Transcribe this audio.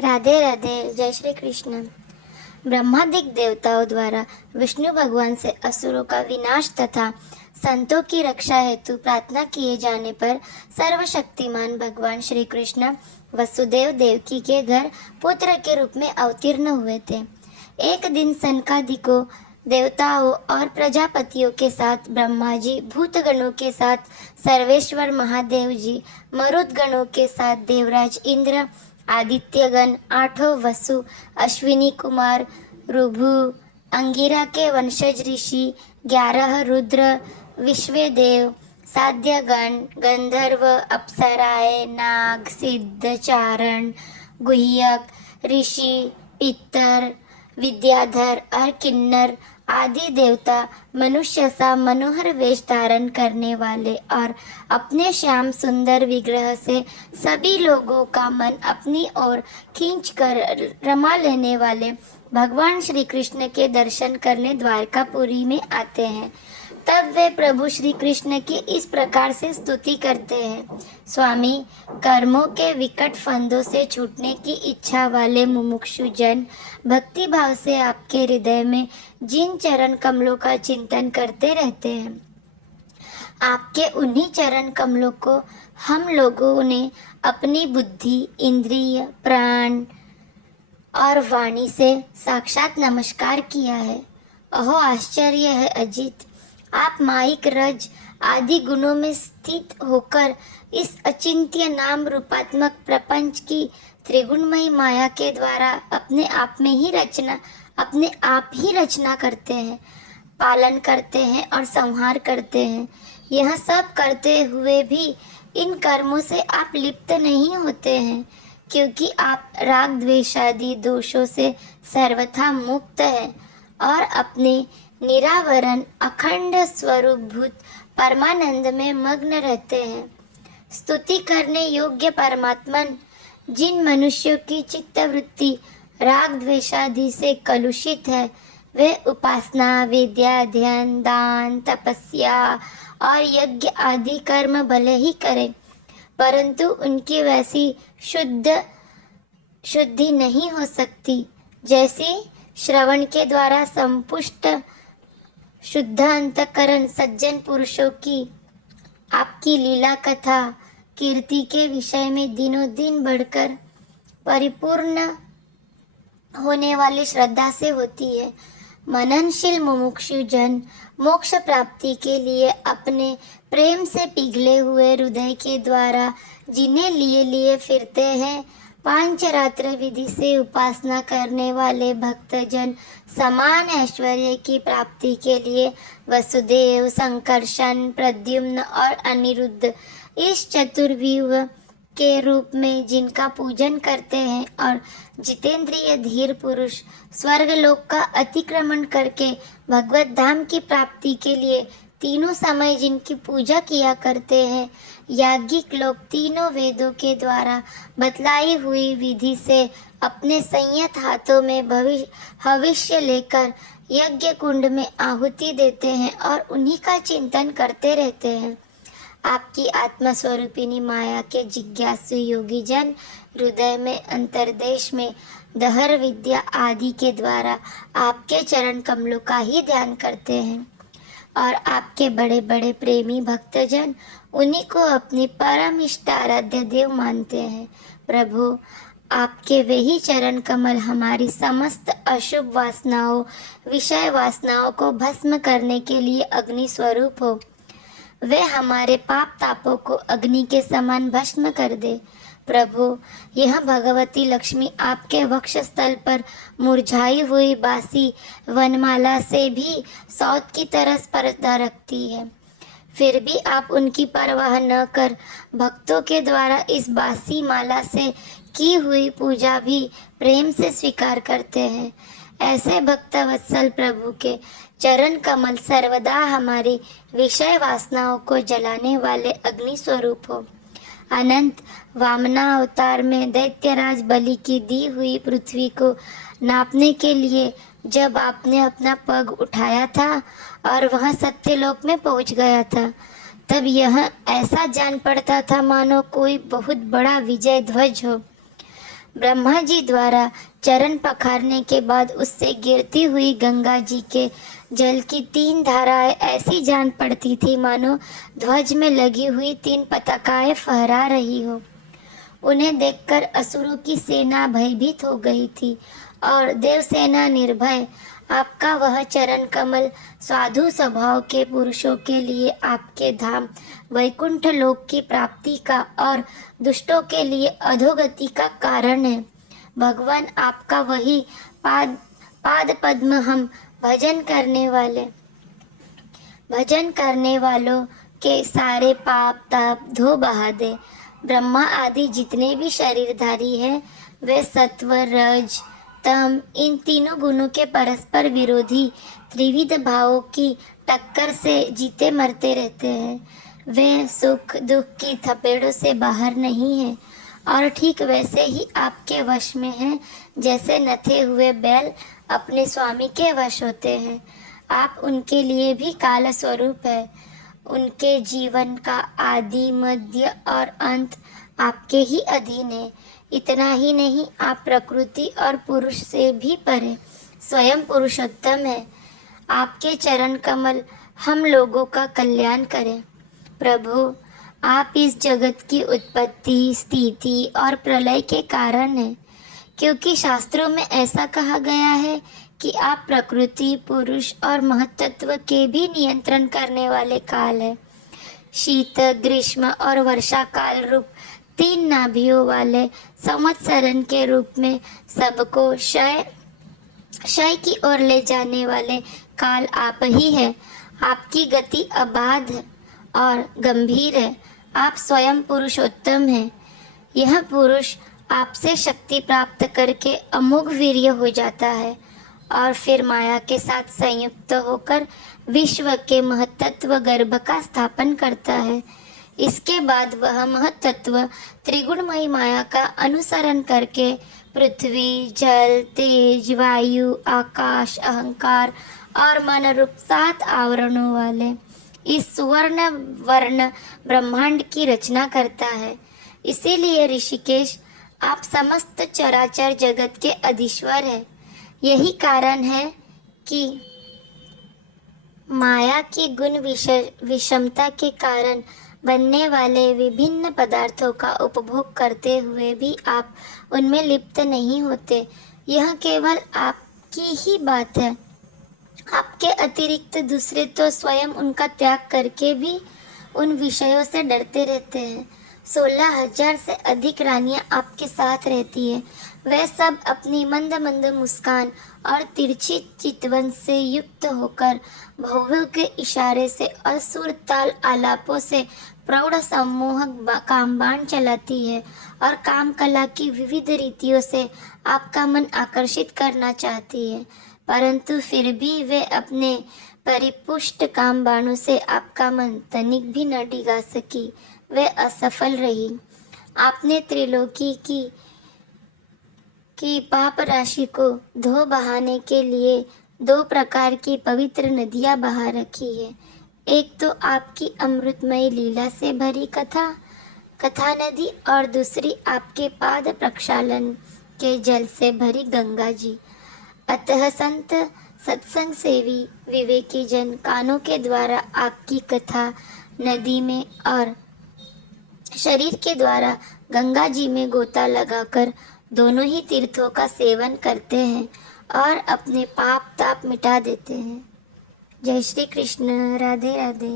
राधे राधे। जय श्री कृष्ण। ब्रह्मादिक देवताओं द्वारा विष्णु भगवान से असुरों का विनाश तथा संतों की रक्षा हेतु प्रार्थना किए जाने पर सर्वशक्तिमान भगवान श्री कृष्ण वसुदेव देवकी के घर पुत्र के रूप में अवतीर्ण हुए थे। एक दिन सनकादिकों देवताओं और प्रजापतियों के साथ ब्रह्मा जी, भूतगणों के साथ सर्वेश्वर महादेव जी, मरुदगणों के साथ देवराज इंद्र, आदित्यगण, आठों वसु, अश्विनी कुमार, ऋभु, अंगिरा के वंशज ऋषि, 11 रुद्र, विश्वदेव, साध्यगण, गंधर्व, अप्सराएं, नाग, सिद्ध, चारण, गुह्यक, ऋषि, पितर, विद्याधर और किन्नर आदि देवता मनुष्य सा मनोहर वेश धारण करने वाले और अपने श्याम सुंदर विग्रह से सभी लोगों का मन अपनी ओर खींचकर रमा लेने वाले भगवान श्री कृष्ण के दर्शन करने द्वारकापुरी में आते हैं। तब वे प्रभु श्री कृष्ण की इस प्रकार से स्तुति करते हैं। स्वामी, कर्मों के विकट फंदों से छूटने की इच्छा वाले मुमुक्षु जन भक्ति भाव से आपके हृदय में जिन चरण कमलों का चिंतन करते रहते हैं, आपके उन्हीं चरण कमलों को हम लोगों ने अपनी बुद्धि, इंद्रिय, प्राण और वाणी से साक्षात नमस्कार किया है। अहो आश्चर्य है अजित, आप माइक, रज आदि गुणों में स्थित होकर इस अचिंत्य नाम रूपात्मक प्रपंच की त्रिगुणमयी माया के द्वारा अपने आप ही रचना करते हैं, पालन करते हैं और संहार करते हैं। यह सब करते हुए भी इन कर्मों से आप लिप्त नहीं होते हैं, क्योंकि आप राग द्वेषादि दोषों से सर्वथा मुक्त हैं और अपने निरावरण अखंड स्वरूपभूत परमानंद में मग्न रहते हैं। स्तुति करने योग्य परमात्मन, जिन मनुष्यों की चित्तवृत्ति राग द्वेषादि से कलुषित है, वे उपासना, विद्या, ध्यान, दान, तपस्या और यज्ञ आदि कर्म भले ही करें, परंतु उनकी वैसी शुद्धि नहीं हो सकती जैसी श्रवण के द्वारा संपुष्ट शुद्ध अंतकरण सज्जन पुरुषों की आपकी लीला कथा कीर्ति के विषय में दिनों दिन बढ़कर परिपूर्ण होने वाली श्रद्धा से होती है। मननशील मुमुक्षु जन मोक्ष प्राप्ति के लिए अपने प्रेम से पिघले हुए हृदय के द्वारा जिन्हें लिए फिरते हैं, पांचरात्र विधि से उपासना करने वाले भक्तजन समान ऐश्वर्य की प्राप्ति के लिए वसुदेव, संकर्षण, प्रद्युम्न और अनिरुद्ध इस चतुर्व्यूह के रूप में जिनका पूजन करते हैं और जितेंद्रिय धीर पुरुष स्वर्गलोक का अतिक्रमण करके भगवत धाम की प्राप्ति के लिए तीनों समय जिनकी पूजा किया करते हैं, याज्ञिक लोग तीनों वेदों के द्वारा बतलाई हुई विधि से अपने संयत हाथों में हविष्य लेकर यज्ञ कुंड में आहुति देते हैं और उन्हीं का चिंतन करते रहते हैं। आपकी आत्मा स्वरूपिणी माया के जिज्ञासु योगी जन हृदय में, अंतर्देश में, दहर विद्या आदि के द्वारा आपके चरण कमलों का ही ध्यान करते हैं और आपके बड़े बड़े प्रेमी भक्तजन उन्हीं को अपनी परम इष्ट आराध्य देव मानते हैं। प्रभु, आपके वही चरण कमल हमारी समस्त अशुभ वासनाओं, विषय वासनाओं को भस्म करने के लिए अग्नि स्वरूप हो। वे हमारे पाप तापों को अग्नि के समान भस्म कर दे। प्रभु, यह भगवती लक्ष्मी आपके वक्षस्थल पर मुरझाई हुई बासी वनमाला से भी सौत की तरह स्पर्धा रखती है, फिर भी आप उनकी परवाह न कर भक्तों के द्वारा इस बासी माला से की हुई पूजा भी प्रेम से स्वीकार करते हैं। ऐसे भक्त वत्सल प्रभु के चरण कमल सर्वदा हमारी विषय वासनाओं को जलाने वाले अग्नि स्वरूप हो। अनंत वामना अवतार में दैत्यराज बलि की दी हुई पृथ्वी को नापने के लिए जब आपने अपना पग उठाया था और वह सत्यलोक में पहुंच गया था, तब यह ऐसा जान पड़ता था मानो कोई बहुत बड़ा विजय ध्वज हो। ब्रह्मा जी द्वारा चरण पखारने के बाद उससे गिरती हुई गंगा जी के जल की 3 धाराएं ऐसी जान पड़ती थी मानो ध्वज में लगी हुई 3 पताकाएं फहरा रही हो। उन्हें देखकर असुरों की सेना भयभीत हो गई थी और देवसेना निर्भय। आपका वह चरण कमल साधु स्वभाव के पुरुषों के लिए आपके धाम वैकुंठ लोक की प्राप्ति का और दुष्टों के लिए अधोगति का कारण है। भगवान आपका वही पाद पद्म हम भजन करने वालों के सारे पाप ताप धो बहा दे। ब्रह्मा आदि जितने भी शरीरधारी हैं वे सत्व रज तम इन तीनों गुणों के परस्पर विरोधी त्रिविध भावों की टक्कर से जीते मरते रहते हैं। वे सुख दुख की थपेड़ों से बाहर नहीं हैं और ठीक वैसे ही आपके वश में हैं जैसे नथे हुए बैल अपने स्वामी के वश होते हैं। आप उनके लिए भी काल स्वरूप है। उनके जीवन का आदि मध्य और अंत आपके ही अधीन है। इतना ही नहीं, आप प्रकृति और पुरुष से भी परे स्वयं पुरुषोत्तम है। आपके चरण कमल हम लोगों का कल्याण करें। प्रभु, आप इस जगत की उत्पत्ति स्थिति और प्रलय के कारण हैं, क्योंकि शास्त्रों में ऐसा कहा गया है कि आप प्रकृति पुरुष और महत्त्व के भी नियंत्रण करने वाले काल है। शीत ग्रीष्म और वर्षा काल रूप 3 नाभियों वाले संवत्सरन के रूप में सबको क्षय की ओर ले जाने वाले काल आप ही है। आपकी गति अबाध और गंभीर है। आप स्वयं पुरुषोत्तम हैं। यह पुरुष आपसे शक्ति प्राप्त करके अमोघ वीर्य हो जाता है और फिर माया के साथ संयुक्त होकर विश्व के महत्त्व गर्भ का स्थापन करता है। इसके बाद वह महत्त्व त्रिगुणमयी माया का अनुसरण करके पृथ्वी जल तेज वायु आकाश अहंकार और मन रूप 7 आवरणों वाले इस सुवर्ण वर्ण ब्रह्मांड की रचना करता है। इसीलिए ऋषिकेश, आप समस्त चराचर जगत के अधीश्वर हैं। यही कारण है कि माया की गुण विषमता के कारण बनने वाले विभिन्न पदार्थों का उपभोग करते हुए भी आप उनमें लिप्त नहीं होते। यह केवल आपकी ही बात है। आपके अतिरिक्त दूसरे तो स्वयं उनका त्याग करके भी उन विषयों से डरते रहते हैं। 16,000 से अधिक रानियां आपके साथ रहती है। वे सब अपनी मंद मंद मुस्कान और तिरछी चितवन से युक्त होकर भौहों के इशारे से और सुर ताल आलापों से प्रौढ़ सम्मोहक कामबाण चलाती है और काम कला की विविध रीतियों से आपका मन आकर्षित करना चाहती है, परंतु फिर भी वे अपने परिपुष्ट कामबाणों से आपका मन तनिक भी न डिगा सकी। वे असफल रही। आपने त्रिलोकी की पाप राशि को धो बहाने के लिए 2 प्रकार की पवित्र नदियां बहा रखी है। एक तो आपकी अमृतमयी लीला से भरी कथा नदी और दूसरी आपके पाद प्रक्षालन के जल से भरी गंगा जी। अतः संत सत्संग सेवी विवेकी जन कानों के द्वारा आपकी कथा नदी में और शरीर के द्वारा गंगा जी में गोता लगाकर दोनों ही तीर्थों का सेवन करते हैं और अपने पाप ताप मिटा देते हैं। जय श्री कृष्ण। राधे राधे।